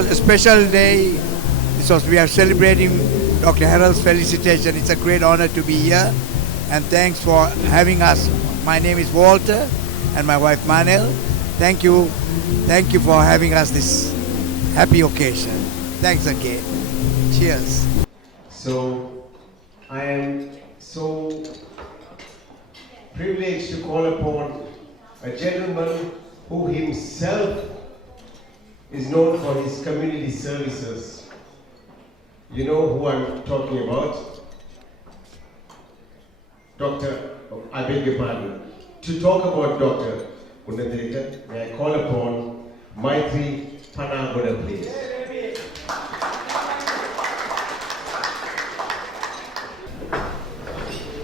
was a special day. We are celebrating Dr. Harold's Felicitation. It's a great honor to be here, and thanks for having us. My name is Walter, and my wife Manel. Thank you for having us this happy occasion. Thanks again. Cheers. So I am so privileged to call upon a gentleman who himself is known for his community services. You know who I'm talking about? I beg your pardon. To talk about Dr. Gunatillake, may I call upon Maitri Panagoda, please.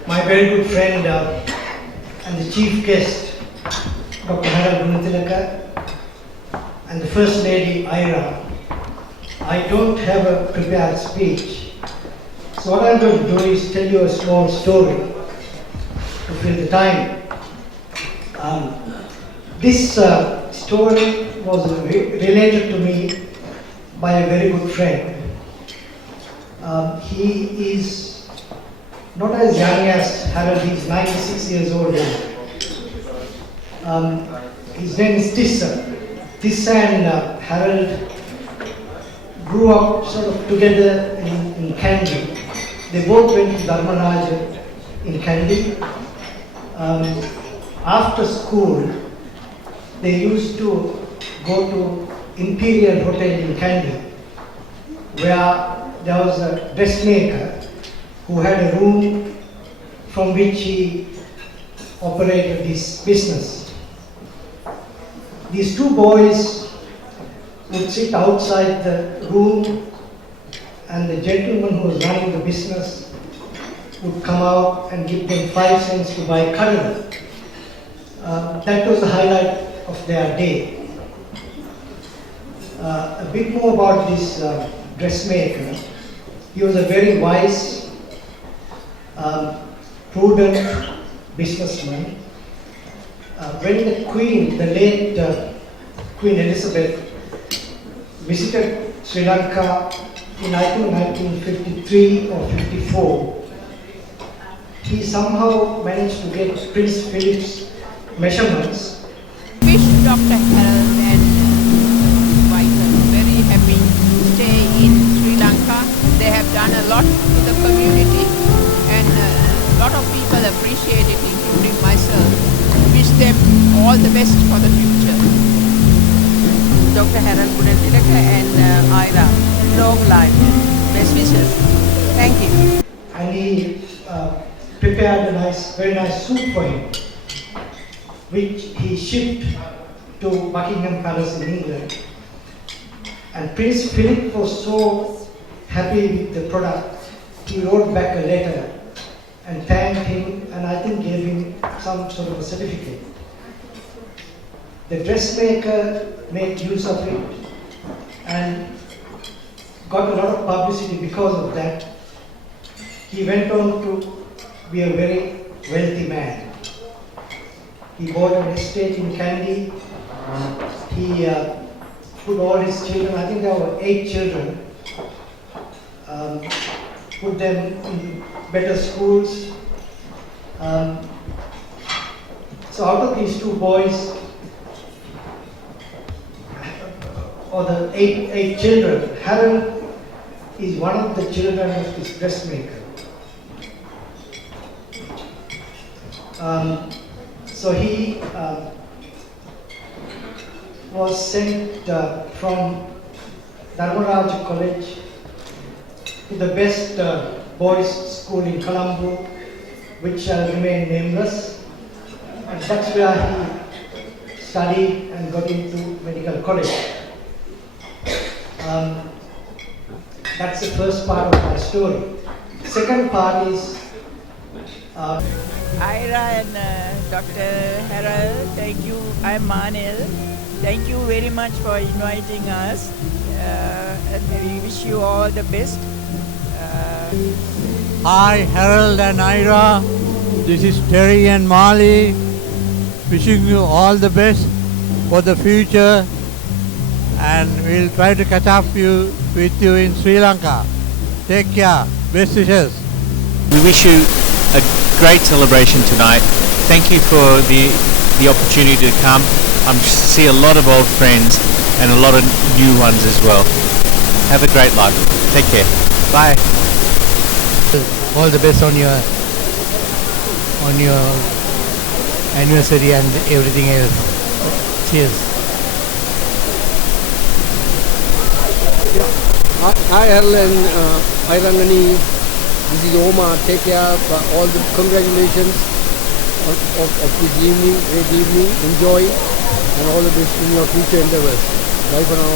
My very good friend and the chief guest, Dr. Harold Gunatillake, and the First Lady Ira. I don't have a prepared speech, so what I'm going to do is tell you a small story to fill the time. This story was related to me by a very good friend. He is not as young as Harold, he's 96 years old now. His name is Tissa. Tissa and Harold grew up sort of together in Kandy. They both went to Dharmaraja in Kandy. After school, they used to go to Imperial Hotel in Kandy, where there was a dressmaker who had a room from which he operated his business. These two boys would sit outside the room, and the gentleman who was running the business would come out and give them 5 cents to buy curry. That was the highlight of their day. A bit more about this dressmaker. He was a very wise, prudent businessman. When the Queen, the late Queen Elizabeth, visited Sri Lanka in I think 1953 or 54, he somehow managed to get Prince Philip's measurements. Wish Dr. Harold and wife a very happy stay in Sri Lanka. They have done a lot to the community, and a lot of people appreciate it, including myself. Wish them all the best for the future. Dr. Harold Gunatillake and Ira, long life, best wishes. Thank you. And he prepared a very nice soup for him, which he shipped to Buckingham Palace in England. And Prince Philip was so happy with the product, he wrote back a letter and thanked him, and I think gave him some sort of a certificate. The dressmaker made use of it and got a lot of publicity because of that. He went on to be a very wealthy man. He bought an estate in Kandy. He put all his children, I think there were 8 children, put them in better schools. So out of these 2 boys, or the 8 children, Harold is one of the children of this dressmaker. So he was sent from Dharmaraja College to the best boys' school in Colombo, which shall remain nameless. And that's where he studied and got into medical college. That's the first part of my story. The second part is Ira and Dr. Harold, thank you. I'm Manel. Thank you very much for inviting us, and we wish you all the best. Hi, Harold and Ira. This is Terry and Marley. Wishing you all the best for the future. and we'll try to catch up with you in Sri Lanka. Take care. Best wishes. We wish you a great celebration tonight. Thank you for the opportunity to come. I see a lot of old friends and a lot of new ones as well. Have a great life. Take care. Bye. All the best on your anniversary and everything else. Cheers. Hi Harold and Irangani. This is Omar. Take care. All the congratulations of this evening, great evening. Enjoy and all the best in your future endeavors. Bye for now.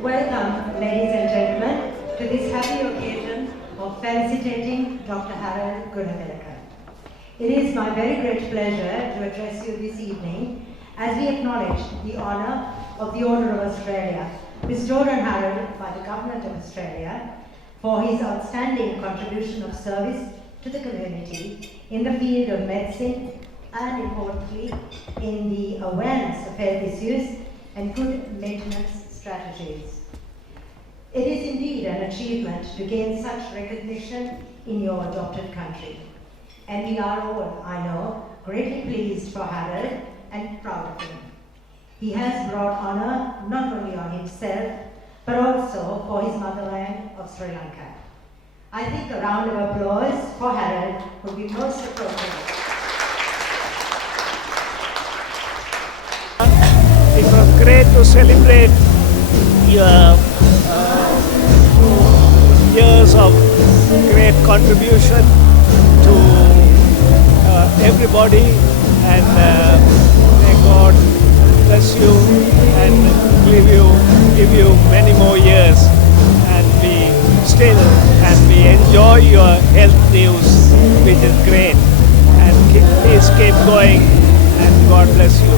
Welcome, ladies and gentlemen, to this happy occasion of felicitating Dr. Harold Gunatillake. It is my very great pleasure to address you this evening as we acknowledge the honour of the Order of Australia, bestowed on Harold by the Government of Australia for his outstanding contribution of service to the community in the field of medicine and, importantly, in the awareness of health issues and good maintenance strategies. It is indeed an achievement to gain such recognition in your adopted country. And we are all, I know, greatly pleased for Harold and proud of him. He has brought honour not only on himself, but also for his motherland of Sri Lanka. I think a round of applause for Harold would be most appropriate. It was great to celebrate your years of great contribution to everybody, and may God bless you and give you many more years, and we enjoy your health news, which is great, and please keep going, and God bless you.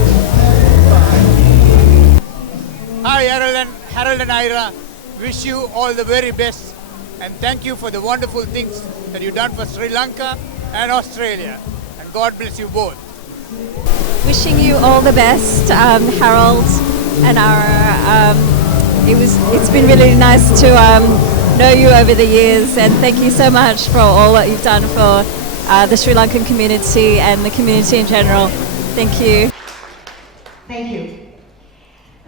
Hi Harold and Ira, wish you all the very best and thank you for the wonderful things that you've done for Sri Lanka and Australia, and God bless you both. Wishing you all the best, Harold and Ira. It's been really nice to know you over the years, and thank you so much for all that you've done for the Sri Lankan community and the community in general. Thank you. Thank you.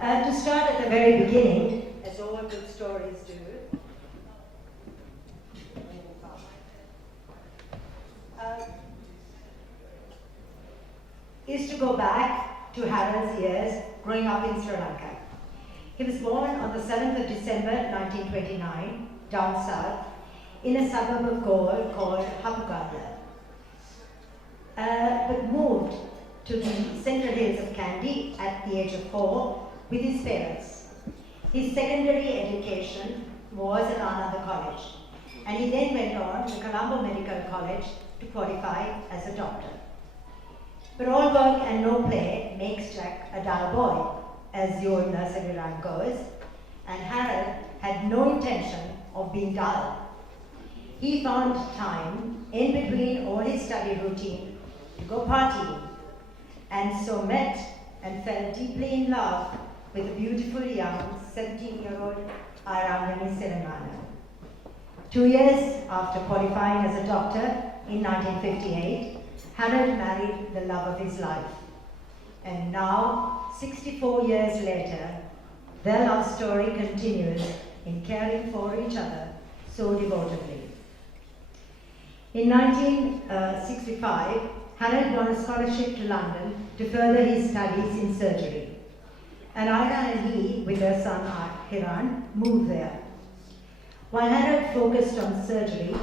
To start at the very beginning, as all good stories do, is to go back to Harold's years growing up in Sri Lanka. He was born on the 7th of December 1929, down south, in a suburb of Galle called Hapukatla. to the Central Hills of Kandy at the age of 4 with his parents. His secondary education was at Ananda College, and he then went on to Colombo Medical College to qualify as a doctor. But all work and no play makes Jack a dull boy, as the old nursery rhyme goes, and Harold had no intention of being dull. He found time in between all his study routine to go partying, and so met and fell deeply in love with the beautiful young 17-year-old Irangani Selemana. 2 years after qualifying as a doctor in 1958, Harold married the love of his life. And now, 64 years later, their love story continues in caring for each other so devotedly. In 1965, Harold won a scholarship to London to further his studies in surgery. And Ira and he, with their son Hiran, moved there. While Harold focused on surgery,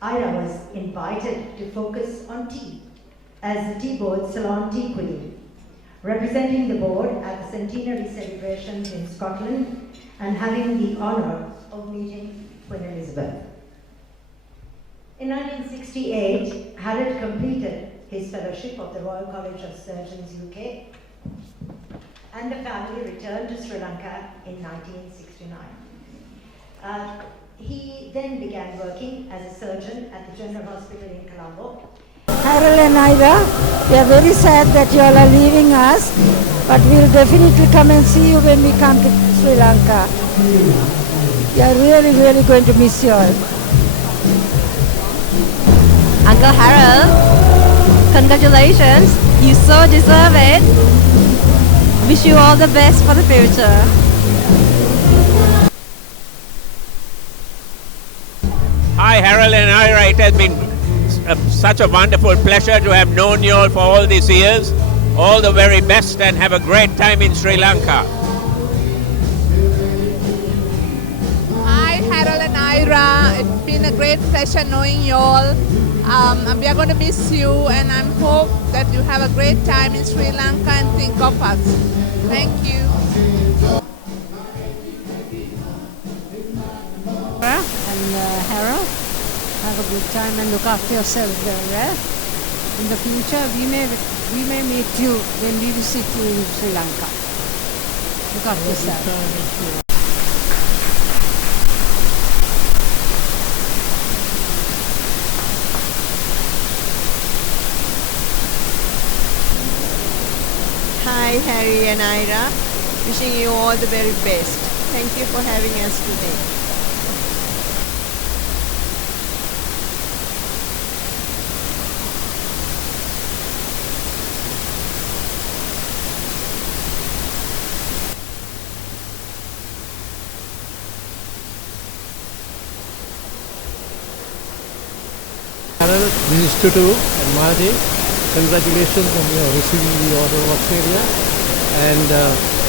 Ira was invited to focus on tea as the tea board Salon Tea Queen, representing the board at the centenary celebrations in Scotland and having the honour of meeting Queen Elizabeth. In 1968, Harold completed his fellowship of the Royal College of Surgeons UK, and the family returned to Sri Lanka in 1969. He then began working as a surgeon at the General Hospital in Colombo. Harold and Ira, we are very sad that you all are leaving us, but we'll definitely come and see you when we come to Sri Lanka. We are really, really going to miss you all. Uncle Harold, congratulations, you so deserve it. Wish you all the best for the future. Hi Harold and Ira, it has been such a wonderful pleasure to have known you all for all these years. All the very best and have a great time in Sri Lanka. Hi Harold and Ira, it's been a great pleasure knowing you all. We are going to miss you, and I hope that you have a great time in Sri Lanka and think of us. Thank you. And Harold, have a good time and look after yourself there. In the future, we may meet you when we visit you in Sri Lanka. Look after yourself. Hi Harry and Ira, wishing you all the very best. Thank you for having us today. Harold, this is Tutu and Mahdi. Congratulations on your receiving the Order of Australia, and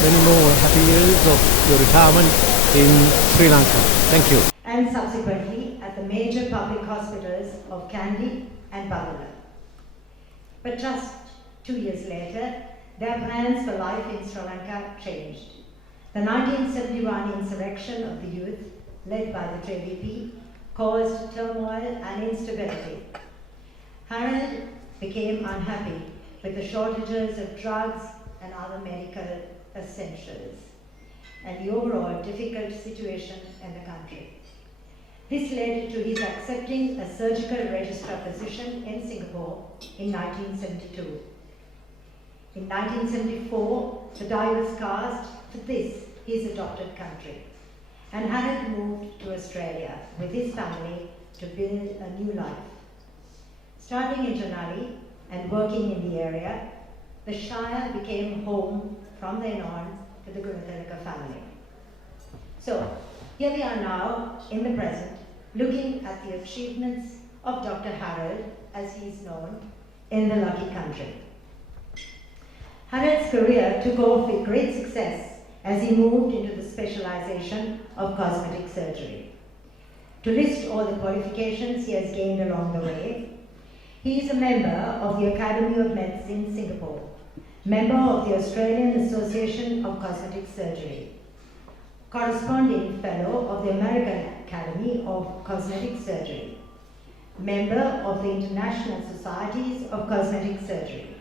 many more happy years of your retirement in Sri Lanka. Thank you. And subsequently at the major public hospitals of Kandy and Badula. But just 2 years later, their plans for life in Sri Lanka changed. The 1971 insurrection of the youth, led by the JVP, caused turmoil and instability. Harold became unhappy with the shortages of drugs and other medical essentials and the overall difficult situation in the country. This led to his accepting a surgical registrar position in Singapore in 1972. In 1974, the die was cast for this, his adopted country, and Harold moved to Australia with his family to build a new life. Starting in Gunatillake and working in the area, the Shire became home from then on to the Gunatillake family. So, here we are now, in the present, looking at the achievements of Dr. Harold, as he is known, in the lucky country. Harold's career took off with great success as he moved into the specialization of cosmetic surgery. To list all the qualifications he has gained along the way, He is a member of the Academy of Medicine, Singapore, member of the Australian Association of Cosmetic Surgery, corresponding fellow of the American Academy of Cosmetic Surgery, member of the International Societies of Cosmetic Surgery,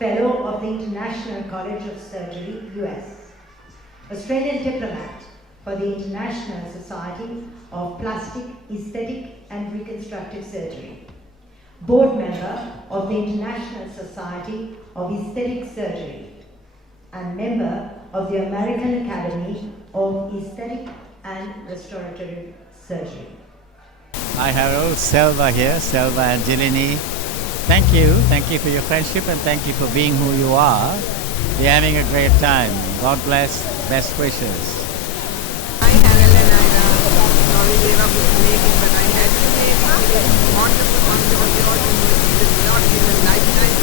fellow of the International College of Surgery, US, Australian diplomat for the International Society of Plastic, Aesthetic and Reconstructive Surgery, board member of the International Society of Aesthetic Surgery, and member of the American Academy of Aesthetic and Restorative Surgery. Hi Harold, Selva here, Selva and Jilini. Thank you for your friendship and thank you for being who you are. We're having a great time. God bless, best wishes. Hi Harold and Ira. Sorry we were late, but I had to make a wonderful opportunity to not even lifetime.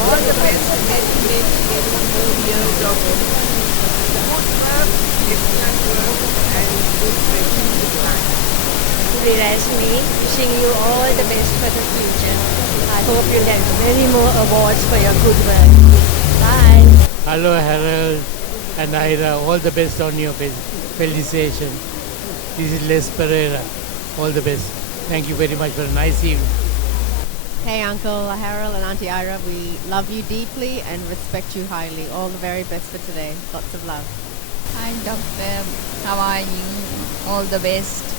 All the best, many more years of good work, excellent work, and good friendship. Rashmi, wishing you all the best for the future. I hope you get many more awards for your good work. Bye. Hello Harold and Ira, all the best on your felicitation. This is Les Pereira, all the best. Thank you very much for a nice evening. Hey Uncle Harold and Auntie Ira, we love you deeply and respect you highly. All the very best for today. Lots of love. Hi Doctor, how are you? All the best.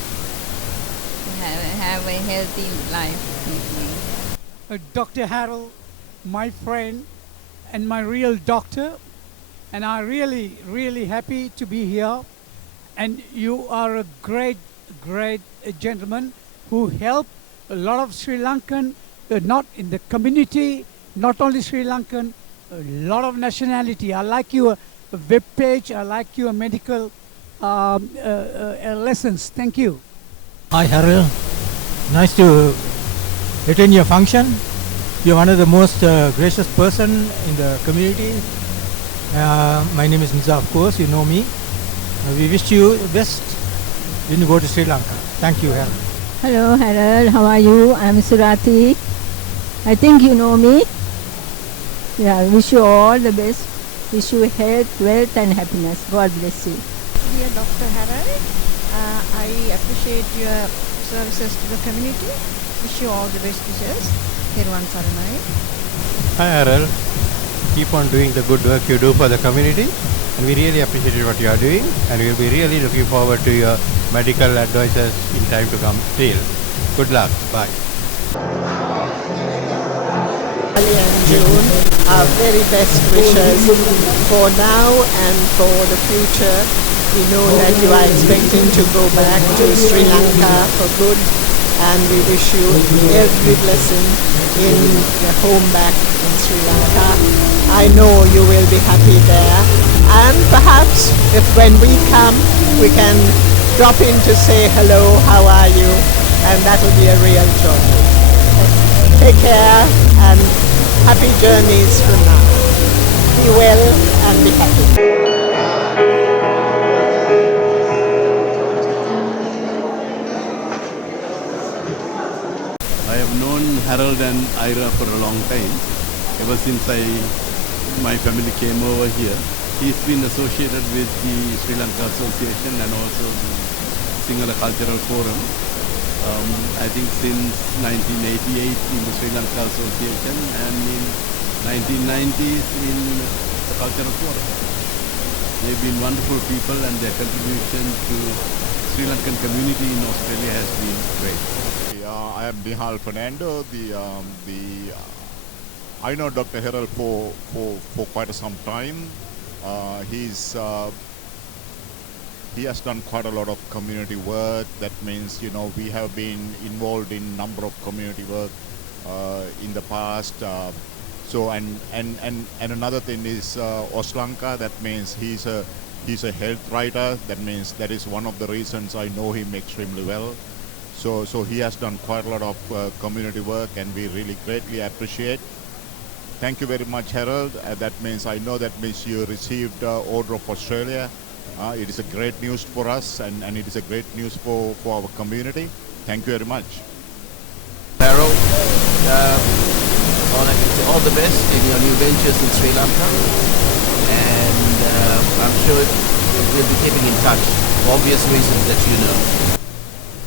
Have a healthy life. Dr. Harold, my friend and my real doctor, and I'm really happy to be here. And you are a great gentleman who helped a lot of Sri Lankan, not in the community, not only Sri Lankan, a lot of nationality. I like your web page, I like your medical lessons. Thank you. Hi Harold, nice to attend your function. You're one of the most gracious person in the community. My name is Niza, of course, you know me. We wish you the best when you go to Sri Lanka. Thank you, Harold. Hello Harold, how are you? I'm Surati. I think you know me. Yeah, wish you all the best. Wish you health, wealth and happiness. God bless you. Dear Dr. Harold, I appreciate your services to the community. Wish you all the best wishes. Hiruan Saranai. Hi Harold, keep on doing the good work you do for the community, and we really appreciate what you are doing, and we'll be really looking forward to your medical advices in time to come still. Good luck. Bye. Ali and June, our very best wishes for now and for the future. We know that you are expecting to go back to Sri Lanka for good, and we wish you every blessing in your home back in Sri Lanka. I know you will be happy there, and perhaps if when we come we can drop in to say hello, how are you, and that will be a real joy. Take care and happy journeys from now. Be well and be happy. I have known Harold and Ira for a long time, ever since my family came over here. He's been associated with the Sri Lanka Association and also the Sinhala Cultural Forum. I think since 1988 in the Sri Lanka Association and in 1990s in the Cultural Forum. They've been wonderful people and their contribution to Sri Lankan community in Australia has been great. I am Nihal Fernando. I know Dr. Harold for quite some time. He has done quite a lot of community work. That means, we have been involved in number of community work in the past. And another thing is Oslanka. That means he's a health writer. That means that is one of the reasons I know him extremely well. So he has done quite a lot of community work, and we really greatly appreciate. Thank you very much, Harold. I know that means you received Order of Australia. It is a great news for us, and it is a great news for our community. Thank you very much. all I can say, all the best in your new ventures in Sri Lanka, and I'm sure we'll be keeping in touch for obvious reasons that you know.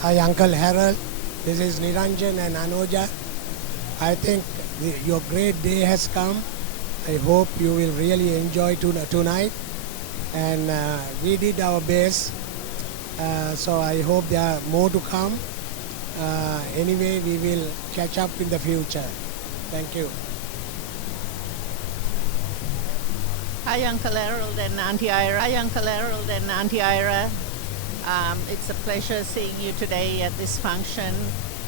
Hi Uncle Harold, this is Niranjan and Anuja. I think your great day has come. I hope you will really enjoy tonight, and we did our best, so I hope there are more to come. Anyway, we will catch up in the future. Thank you. Hi Uncle Harold and Auntie Ira. Hi Uncle Harold and Auntie Ira. It's a pleasure seeing you today at this function.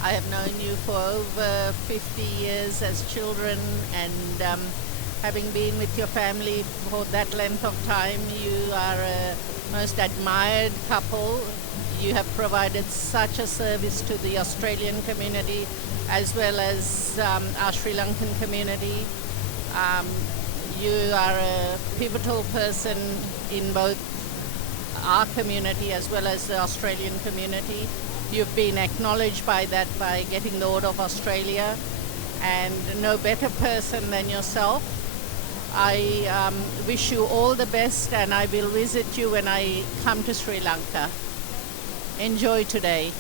I have known you for over 50 years as children, and having been with your family for that length of time, you are a most admired couple. You have provided such a service to the Australian community as well as our Sri Lankan community. You are a pivotal person in both our community as well as the Australian community. You've been acknowledged by that by getting the Order of Australia, and no better person than yourself. I wish you all the best, and I will visit you when I come to Sri Lanka. Enjoy today.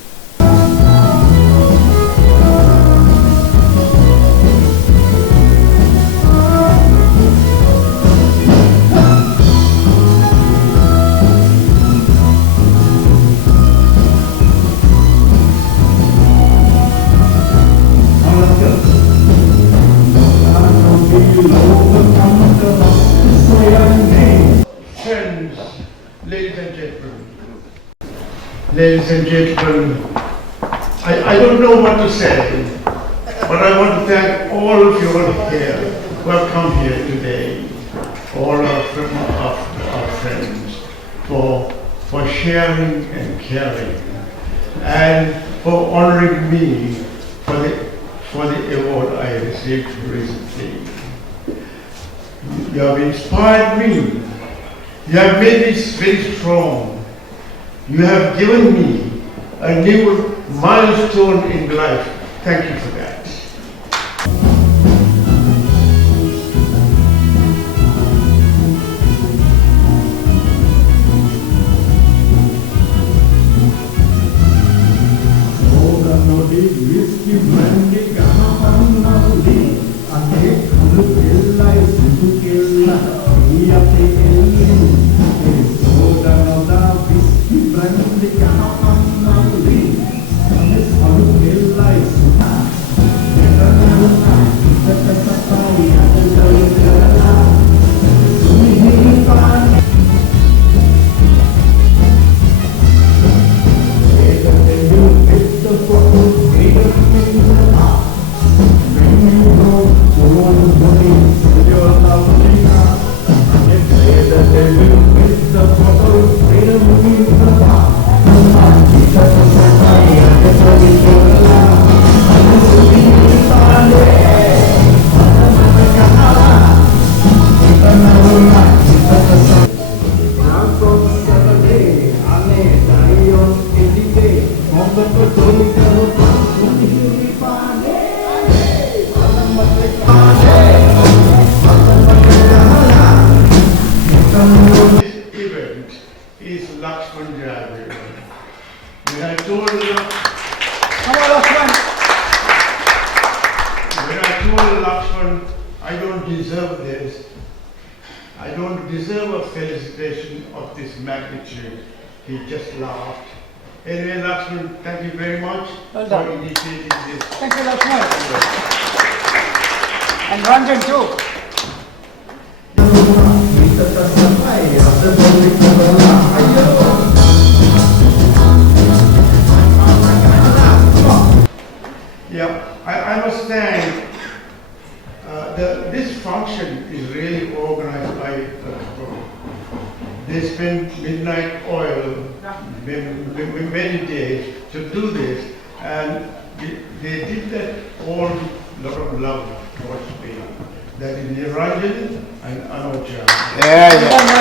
Friends, ladies and gentlemen, I don't know what to say, but I want to thank all of you here who have come here today, all our friends, for sharing and caring, and for honoring me for the award I received recently. You have inspired me. You have made me very strong. You have given me a new milestone in life. Thank you for that. This event is Lakshman Jayavir. When I told Lakshman, I don't deserve this, I don't deserve a felicitation of this magnitude, he just laughed. Anyway, Lakshman, thank you very much for initiating this. Thank you, Lakshman. And Ranjan too. Yeah, I must thank this function is really organized by they spend midnight oil many days to do this, and they did that all lot of love towards me. That is Niranjan and Anuja. Yeah.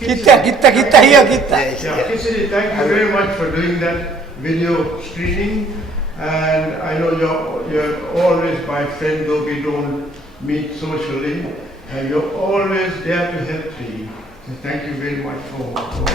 Gitta here, Gitta. Kitsiri, thank you very much for doing that video screening. And I know you're always my friend, though we don't meet socially. And you're always there to help me. So thank you very much for all of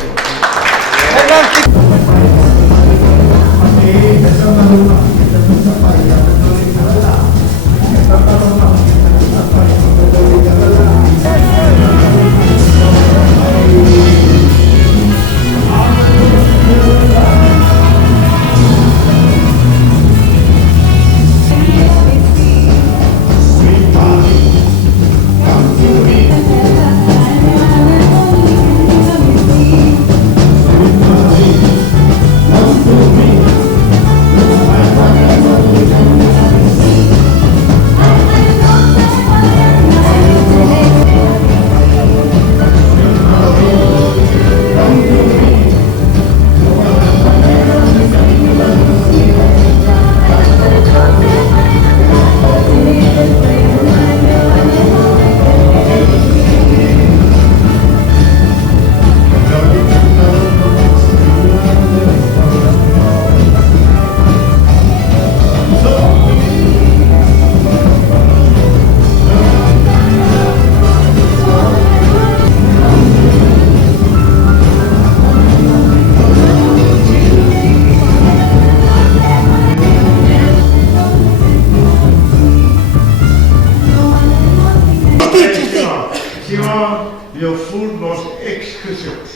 your food was exquisite.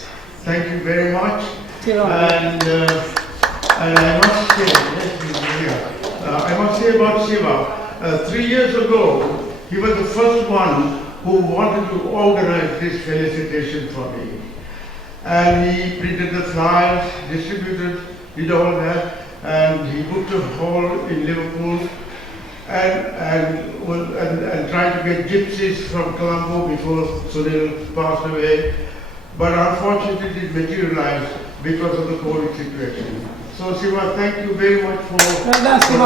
Thank you very much. And I must say, I must say about Shiva. 3 years ago, he was the first one who wanted to organize this felicitation for me. And he printed the flyers, distributed, did all that, and he booked a hall in Liverpool and tried to get gypsies from Colombo before Sunil passed away. But unfortunately it didn't materialize because of the COVID situation. So Shiva, thank you very much for doing that for me.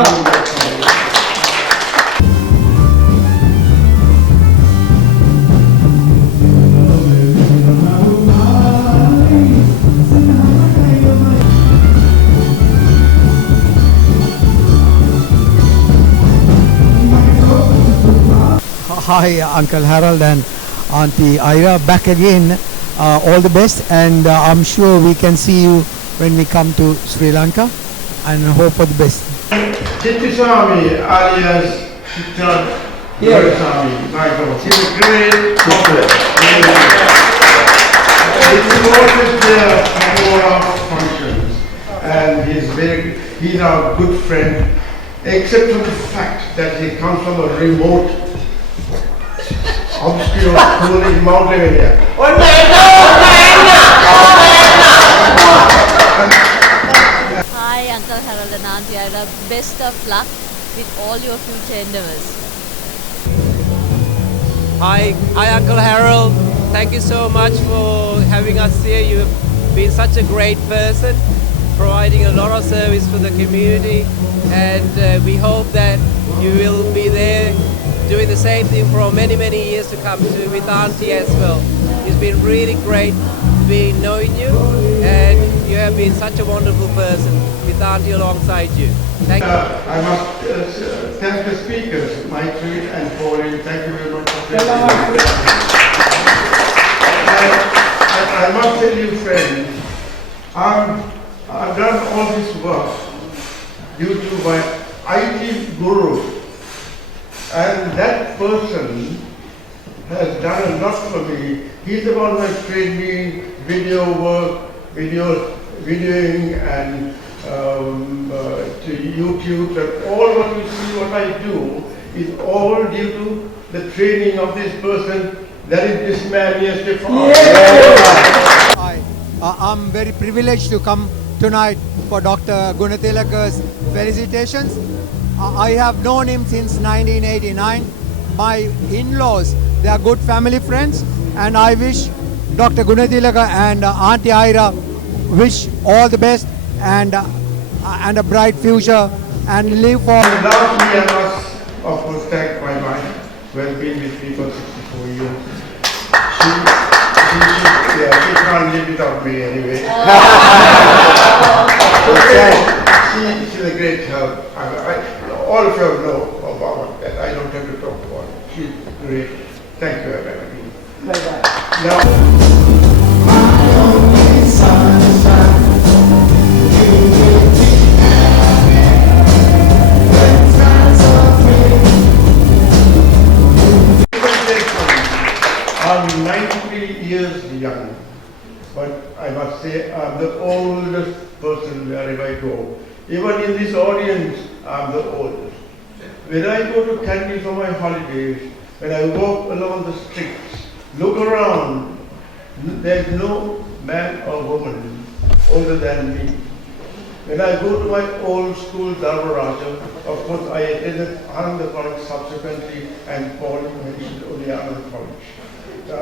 Hi, Uncle Harold and Auntie Ira, back again. All the best, and I'm sure we can see you when we come to Sri Lanka, and hope for the best. Chittiswamy alias Chitta Gunatillake, my God, he's a great prophet. He's always there for all our functions, and he's our good friend, except for the fact that he comes from a remote, obscure school in mountain area. Hi Uncle Harold and Auntie Ira, best of luck with all your future endeavors. Hi Uncle Harold, thank you so much for having us here. You've been such a great person, providing a lot of service for the community, and we hope that you will be there doing the same thing for many years to come with Auntie as well. It's been really great knowing you, and you have been such a wonderful person with Auntie alongside you. Thank you. I must thank the speakers, Mike and Pauline. Thank you very much for I must tell you, friends, I've done all this work due to my IT guru. And that person has done a lot for me. He's the one who has trained me in video work, videoing and to YouTube, and all what you see, what I do, is all due to the training of this person. That is this man yesterday. Hi, I'm very privileged to come tonight for Dr. Gunatillake's felicitations. I have known him since 1989. My in-laws, they are good family friends, and I wish Dr. Gunatillake and Auntie Ira wish all the best and a bright future and live for. Lastly, I must of course thank my wife, who has been with me for 64 years. She she can't live without me anyway. She's a great help. All of you know about that. I don't have to talk about it. She's great. Thank you, everybody. I'm 93 years young, but I must say I'm the oldest person wherever I go. Even in this audience, I'm the oldest. When I go to Kandy for my holidays, when I walk along the streets, look around, there's no man or woman older than me. When I go to my old school, Dharmaraja, of course I attended Ananda College subsequently and Paul mentioned only Ananda College. I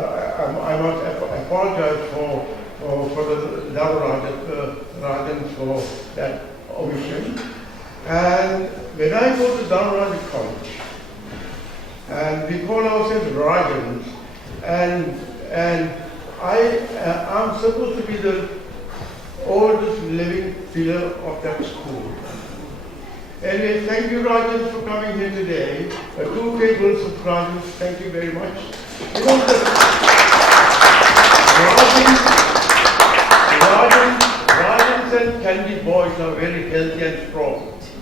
must apologize for the Dharmaraja for that omission. And when I go to Dharmaraja College, and we call ourselves Rajans, and I'm supposed to be the oldest living pillar of that school. Anyway, thank you Rajans for coming here today. 2 tables of Rajans, thank you very much. You know, Rajans and Kandy boys are very healthy and strong.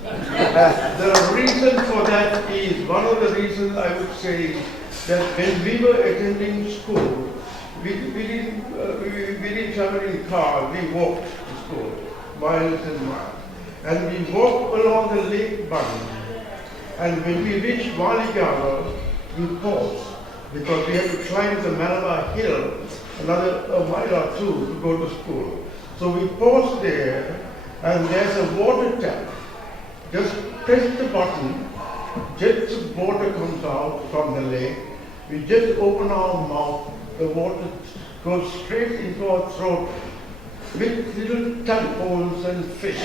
The reason for that is, one of the reasons I would say, that when we were attending school, we didn't travel in cars, we walked to school, miles and miles. And we walked along the lake bank. And when we reached Waligara, we paused, because we had to climb the Malabar hill, another mile or two to go to school. So we paused there, and there's a water tap. Just press the button, jets of water comes out from the lake. We just open our mouth, the water goes straight into our throat with little tadpoles and fish.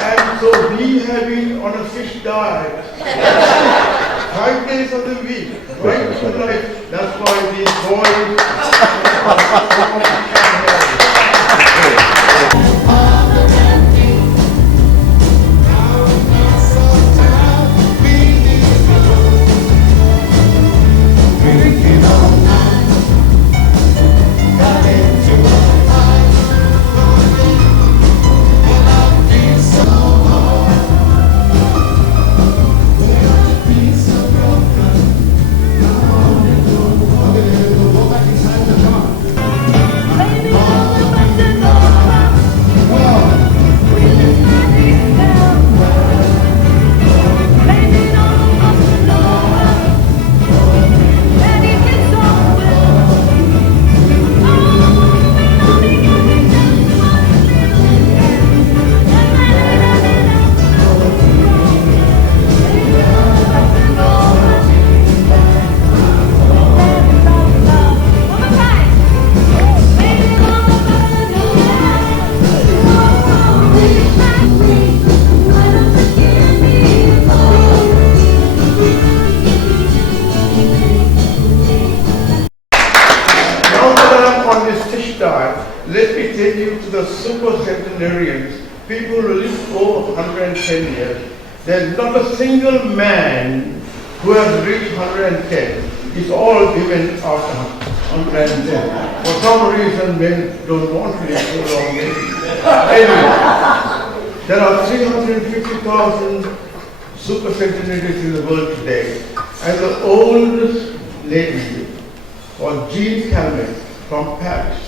And so we have been on a fish diet 5 days of the week, right through life. That's why these boys let me take you to the super centenarians, people who live over 110 years. There's not a single man who has reached 110. It's all women after 110. For some reason, men don't want to live so long. Anyway, there are 350,000 super centenaries in the world today. And the oldest lady was Jean Calment from Paris.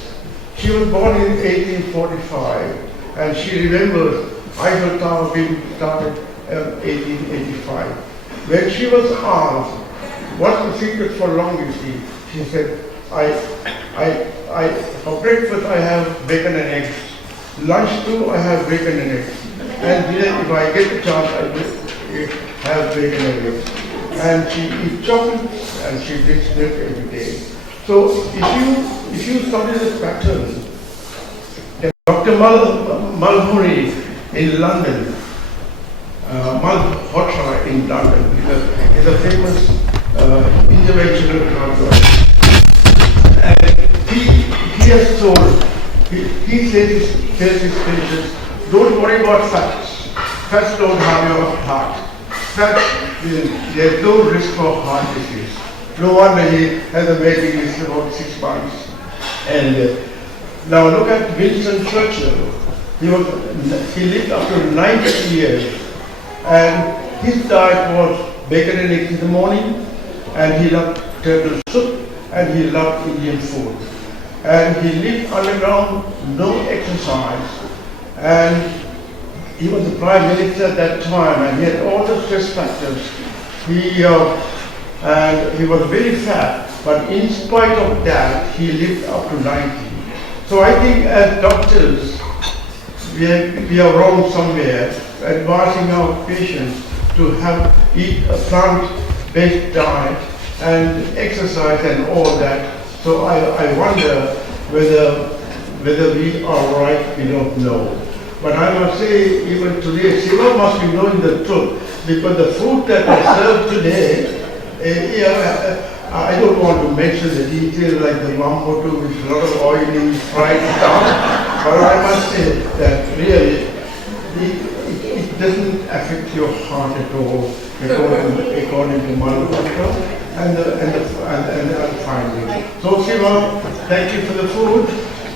She was born in 1845, and she remembers Eiffel Tower being started in 1885. When she was asked, what's the secret for longevity, she said, for breakfast I have bacon and eggs. Lunch too, I have bacon and eggs. And dinner, if I get the chance, I will have bacon and eggs. And she eats chocolates and she drinks milk every day. So if you study this pattern, Dr. Mulhuri in London, Malhotra in London, is a famous interventional cardiologist. he tells his patients, don't worry about facts. Facts don't have your heart. Facts, there's no risk for heart disease. No wonder he has a waiting list about 6 months. And now look at Winston Churchill. He lived up to 90 years. And his diet was bacon and eggs in the morning, and he loved turtle soup, and he loved Indian food. And he lived underground, no exercise. And he was the Prime Minister at that time, and he had all the stress factors. And he was very fat, but in spite of that, he lived up to 90. So I think as doctors, we are wrong somewhere, advising our patients to eat a plant-based diet and exercise and all that. So I wonder whether we are right, we don't know. But I must say, even today, Shiva must be knowing the truth, because the food that was served today, I don't want to mention the details like the mammotu with a lot of oily fried stuff, but I must say that really it doesn't affect your heart at all, according to Malhotra and the findings. So Shiva, thank you for the food,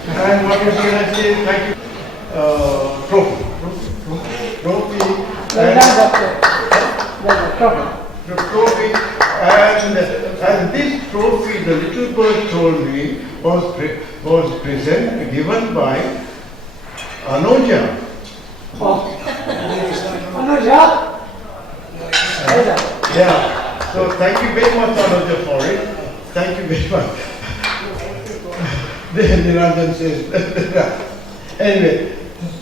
and what was going to say? Thank you. Trophy. The trophy, and this trophy, the little bird told me, was given by Anuja. Anuja? Yeah. So thank you very much, Anuja, for it. Thank you very much. Then Niranjan says. Anyway,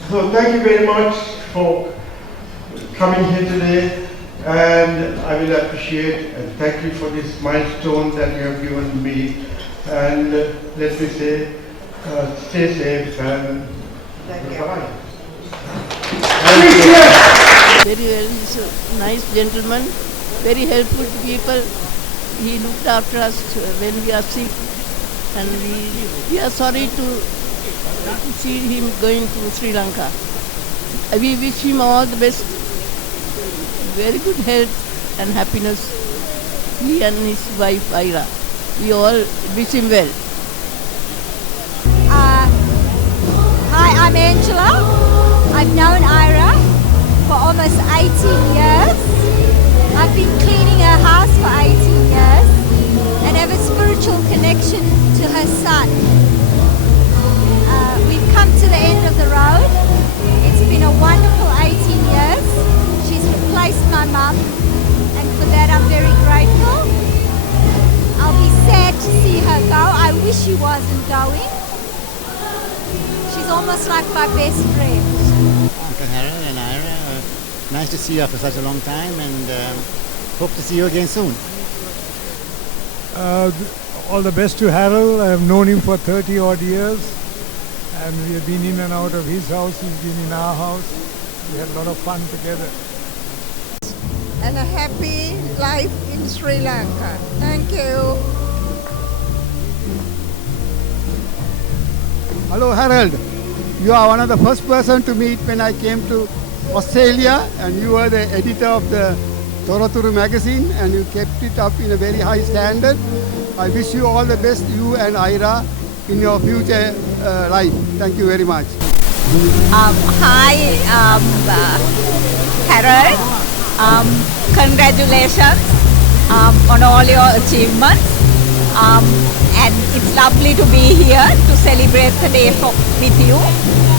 so thank you very much for coming here today, and I will appreciate and thank you for this milestone that you have given me. And let me say, stay safe and bye. He's a nice gentleman, very helpful to people. He looked after us when we are sick, and we are sorry to see him going to Sri Lanka. We wish him all the best, very good health and happiness. He and his wife Ira. We all wish him well. Hi, I'm Angela. I've known Ira for almost 18 years. I've been cleaning her house for 18 years and have a spiritual connection to her son. We've come to the end of the road. It's been a wonderful 18 years. She's replaced my mum, and for that I'm very grateful. I'll be sad to see her go. I wish she wasn't going. She's almost like my best friend. Uncle Harold and Ira, nice to see you after such a long time, and hope to see you again soon. All the best to Harold. I've known him for 30 odd years, and we have been in and out of his house, he's been in our house. We had a lot of fun together. And a happy life in Sri Lanka. Thank you. Hello Harold, you are one of the first person to meet when I came to Australia, and you were the editor of the Toraturu magazine, and you kept it up in a very high standard. I wish you all the best, you and Ira, in your future life. Thank you very much. Hi, Harold. Congratulations on all your achievements. And it's lovely to be here to celebrate the day with you.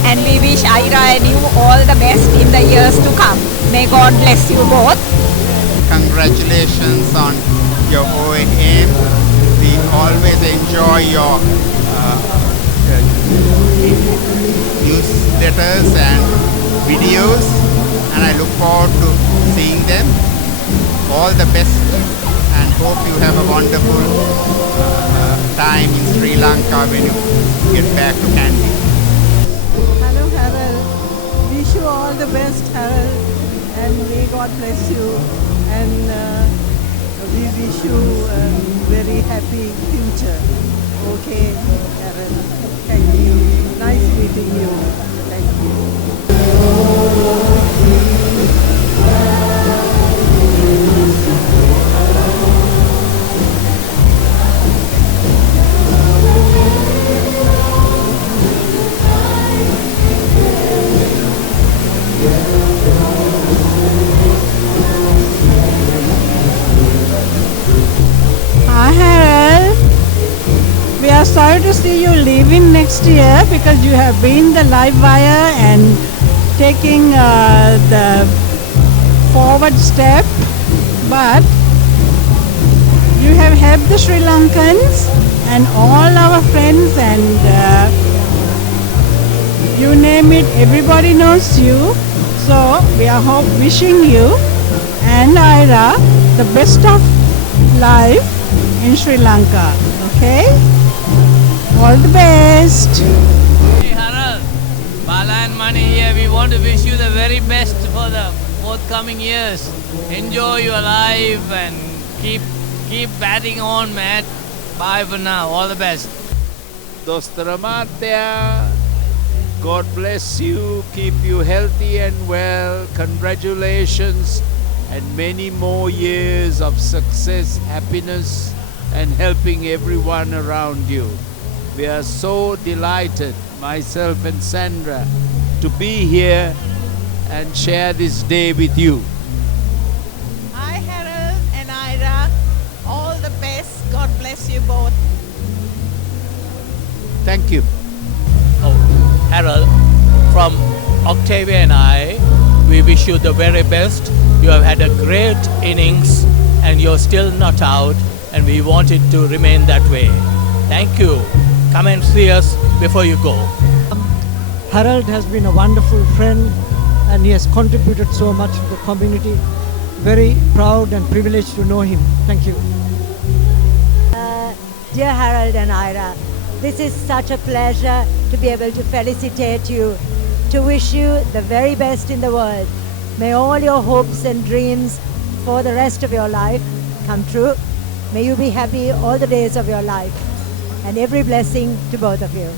And we wish Ira and you all the best in the years to come. May God bless you both. Congratulations on your OAM. We always enjoy your newsletters and videos, and I look forward to seeing them. All the best, and hope you have a wonderful time in Sri Lanka when you get back to Kandy. Hello Harold, wish you all the best Harold, and may God bless you, and we wish you a very happy future. Okay Harold, thank you. Nice meeting. see you. Thank you. Hi Harold, we are sorry to see you leaving next year because you have been the live wire and taking the forward step, but you have helped the Sri Lankans and all our friends and you name it, everybody knows you. So we are wishing you and Ira the best of life in Sri Lanka. Okay? All the best. Hey Harold, Bala and Mani here. We want to wish you the very best for the forthcoming years. Enjoy your life and keep batting on, man. Bye for now. All the best. Dostaramatya, God bless you, keep you healthy and well. Congratulations and many more years of success, happiness and helping everyone around you. We are so delighted, myself and Sandra, to be here and share this day with you. Hi Harold and Ira, all the best. God bless you both. Thank you. Oh, Harold, from Octavia and I, we wish you the very best. You have had a great innings and you're still not out, and we want it to remain that way. Thank you. Come and see us before you go. Harold has been a wonderful friend and he has contributed so much to the community. Very proud and privileged to know him. Thank you. Dear Harold and Ira, this is such a pleasure to be able to felicitate you, to wish you the very best in the world. May all your hopes and dreams for the rest of your life come true. May you be happy all the days of your life. And every blessing to both of you.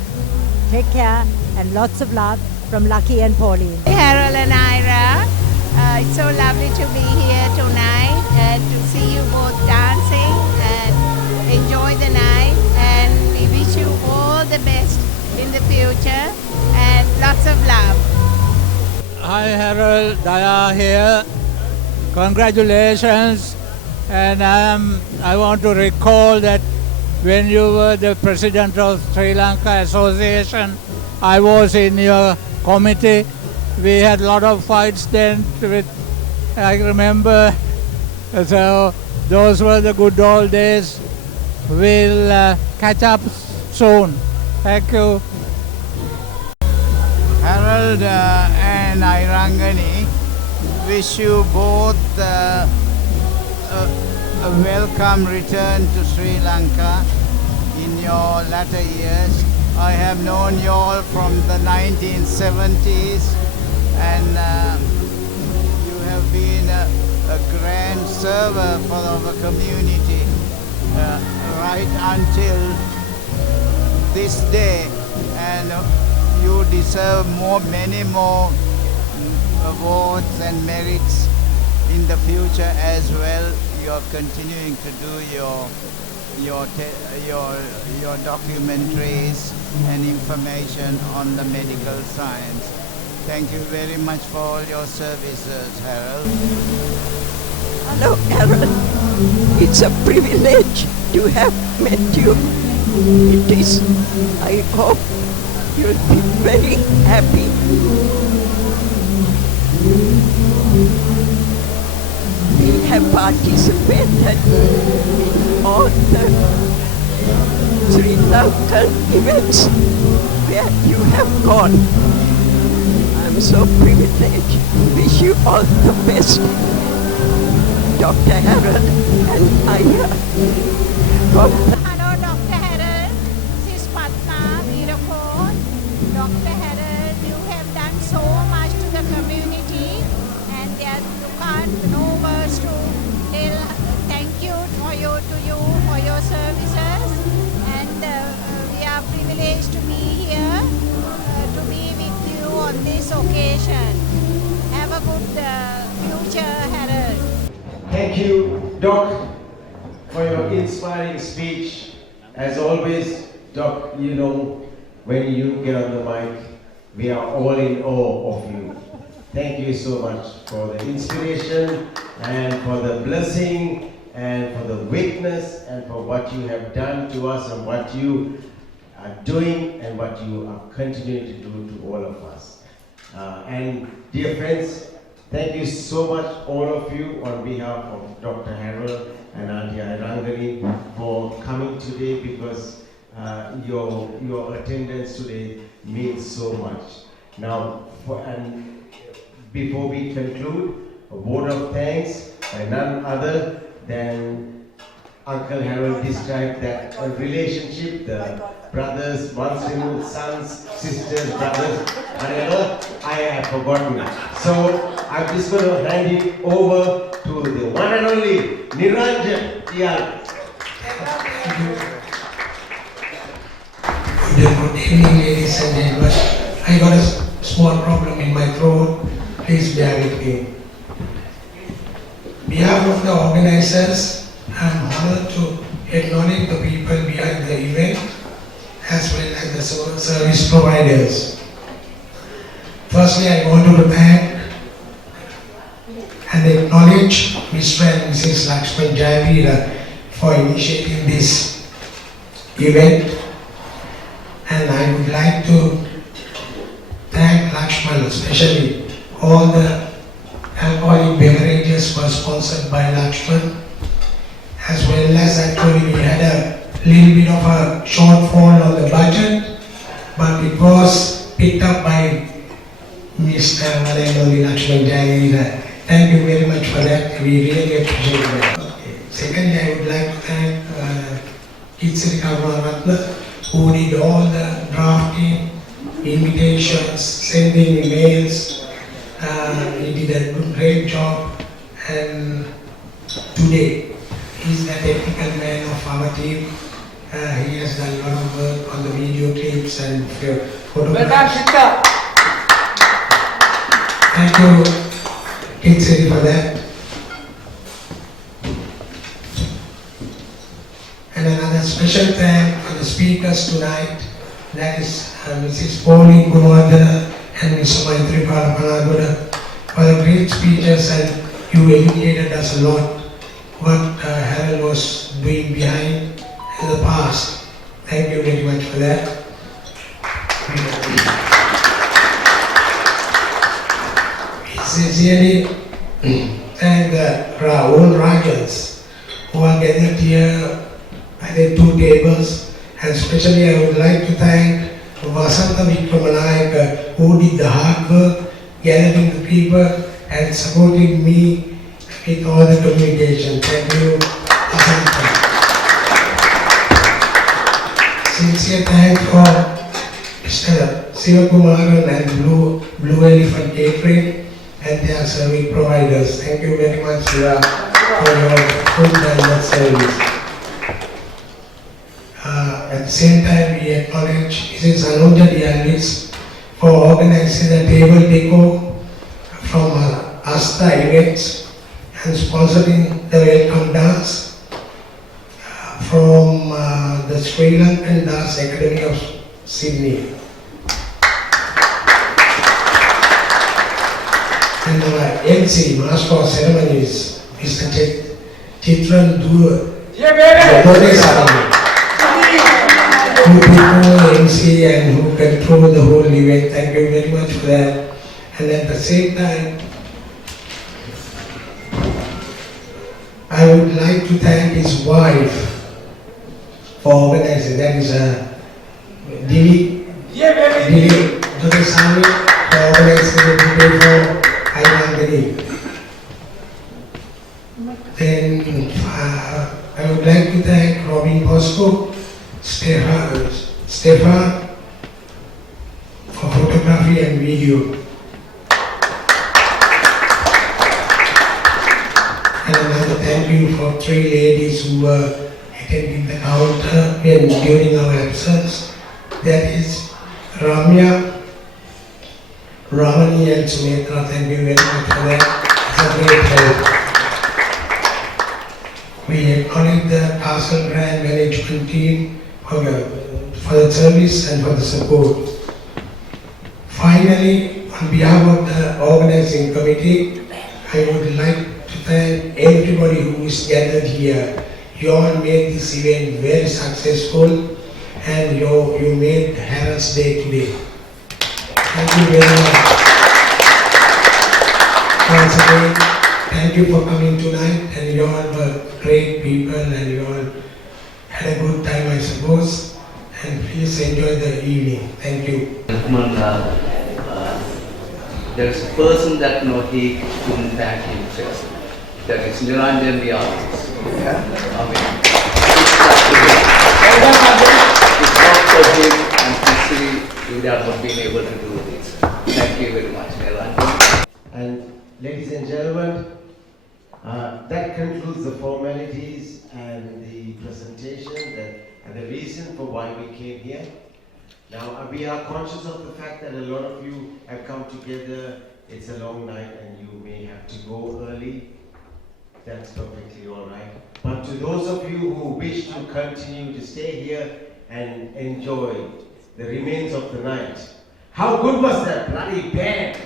Take care and lots of love from Lucky and Pauline. Hey Harold and Ira, it's so lovely to be here tonight and to see you both dancing and enjoy the night, and we wish you all the best in the future and lots of love. Hi Harold, Daya here. Congratulations, and I want to recall that when you were the president of Sri Lanka Association, I was in your committee. We had a lot of fights then I remember. So those were the good old days. We'll catch up soon. Thank you. Harold and Irangani, wish you both a welcome return to Sri Lanka in your latter years. I have known you all from the 1970s, and you have been a grand server for our community right until this day, and you deserve many more awards and merits in the future as well. You are continuing to do your documentaries and information on the medical science. Thank you very much for all your services, Harold. Hello, Harold. It's a privilege to have met you. It is. I hope you'll be very happy. We have participated in all the Sri Lankan events where you have gone. I'm so privileged. Wish you all the best, Dr. Harold and Aya. Hello Dr. Harold, this is Padma Veerapon. Dr. Harold, you have done so much to the community, and you can't no words to tell thank you for your services, and we are privileged to be here, to be Thank you, Doc, for your inspiring speech. As always, Doc, you know, when you get on the mic, we are all in awe of you. Thank you so much for the inspiration and for the blessing and for the witness and for what you have done to us and what you are doing and what you are continuing to do to all of us. And dear friends, thank you so much, all of you, on behalf of Dr. Harold and Auntie Rangani for coming today, because your attendance today means so much. Now, before we conclude, a word of thanks by none other than Uncle Harold described that a relationship, the brothers, once removed sons, sisters, brothers, I have forgotten. So I'm just going to hand it over to the one and only Niranjan. Good evening, ladies and gentlemen. I got a small problem in my throat. Please bear with me. On behalf of the organizers, I am honored to acknowledge the people behind the event as well as the service providers. Firstly, I want to thank and acknowledge Mr. and Mrs. Lakshman Jayavira for initiating this event. And I would like to thank Lakshman, especially all the alcoholic beverages were sponsored by Lakshman, as well as actually we had a little bit of a shortfall on the budget, but it was picked up by Mr. Malayali Lakshman Jayavira. Thank you very much for that. We really appreciate that. Okay. Secondly, I would like to thank Sri Lankan, who did all the drafting, invitations, sending emails. He did a great job, and today he's the technical man of our team. He has done a lot of work on the video clips and photographs. Thank you, Kinsey, for that. And another special thank for the speakers tonight, that is Mrs. Pauline Gunatillake and Mr. Maitri Palapanagura, for the great speeches, and you educated us a lot what Harold was doing behind in the past. Thank you very much for that. We sincerely thank the own Rajans who are gathered here at the two tables, and especially I would like to thank Vasanta Vikramanayaka, who did the hard work, gathering the people and supporting me with all the communication. Thank you, Vasanta. Sincere thanks for Mr. Sivakumaran and Blue Elephant Catering and their service providers. Thank you very much, Siva, for your food and service. At the same time, we acknowledge Mrs. Anuja Dialis for organizing the table deco from Asta Events and sponsoring the welcome dance from the Sri Lankan Dance Academy of Sydney. And our MC, Master of Ceremonies, Mr. Chitran who people MC and who control the whole event. Thank you very much for that. And at the same time, I would like to thank his wife for organizing. That is Divi Dodesami, for organizing the debate for Ayanagari. Then I would like to thank Robin Bosco, Stefan for photography and video. And another thank you for three ladies who were attending the counter during our absence. That is Ramya, Ramani and Sumitra. Thank you very much for that. It's a great help. We acknowledge the Castle Grand Management Team for the service and for the support. Finally, on behalf of the organizing committee, I would like to thank everybody who is gathered here. You all made this event very successful, and you made Harold's Day today. Thank you very much. Once again, thank you for coming tonight, and you all were great people, and you all had a good time, I suppose. And please enjoy the evening. Thank you. There is a person that he couldn't thank himself. That is Niranjan the artist. It's not for him, and Sri, we would have not been able to do this. Thank you very much, Niranjan. And ladies and gentlemen, that concludes the formalities and the presentation and the reason for why we came here. Now, we are conscious of the fact that a lot of you have come together. It's a long night and you may have to go early. That's perfectly all right. But to those of you who wish to continue to stay here and enjoy the remains of the night, how good was that bloody band?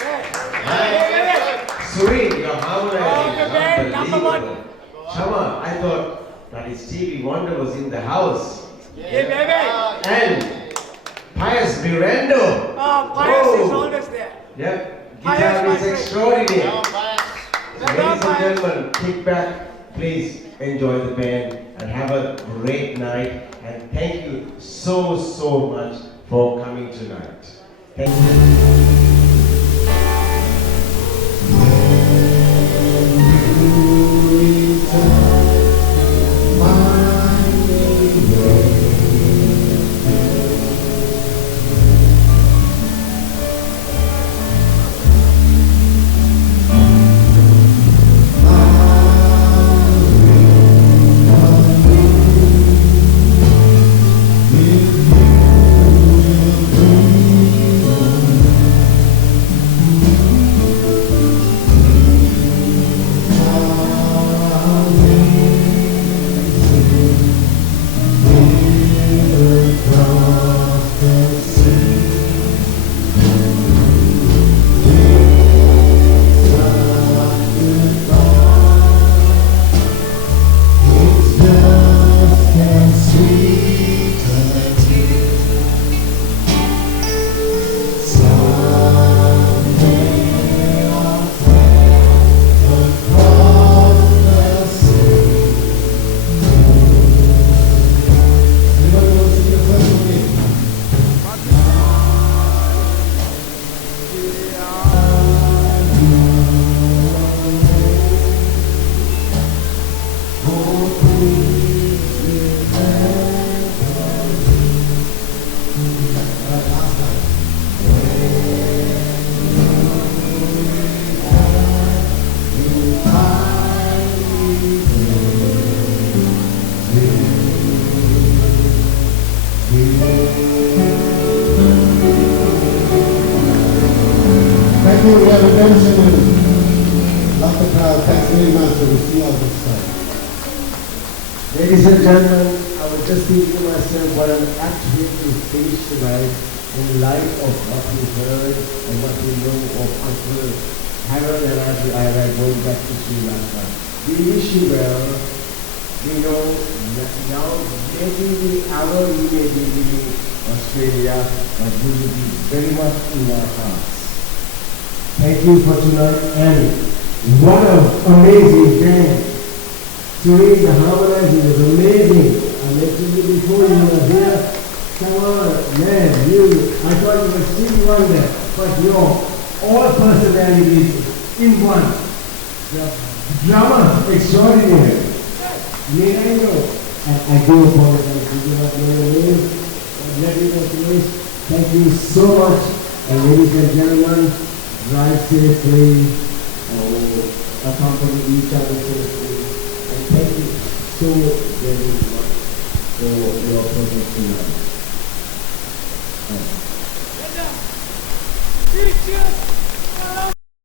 Right? Sri, your harmonizing, unbelievable. Shama, I thought bloody Stevie Wonder was in the house. And Pius Miranda. Pius is always there. Yeah, guitar is extraordinary. Ladies and gentlemen, kick back, please enjoy the band and have a great night. And thank you so much for coming tonight. Thank you. Thank you, we have a donation and love the crowd. Thanks very much. We'll see you all this time. Ladies and gentlemen, I was just thinking to myself what an apt way to finish tonight in light of what we heard and what we know of Uncle Harold and Ira going back to Sri Lanka. We wish you well. We know that now maybe our we may be leaving Australia, but we will be very much in our hearts. Thank you for tonight, and what an amazing band. Doing the harmonizing was amazing. I mentioned it before, you were here. Come on, man, I thought you were Stevie Wonder, but you're all personalities in one. The drama, extraordinary. I know. And I do apologize, we do not know your names, but let me know names. Thank you so much, and ladies and gentlemen, drive safely, accompany each other safely, and thank you so very much for your presence tonight. Cheers!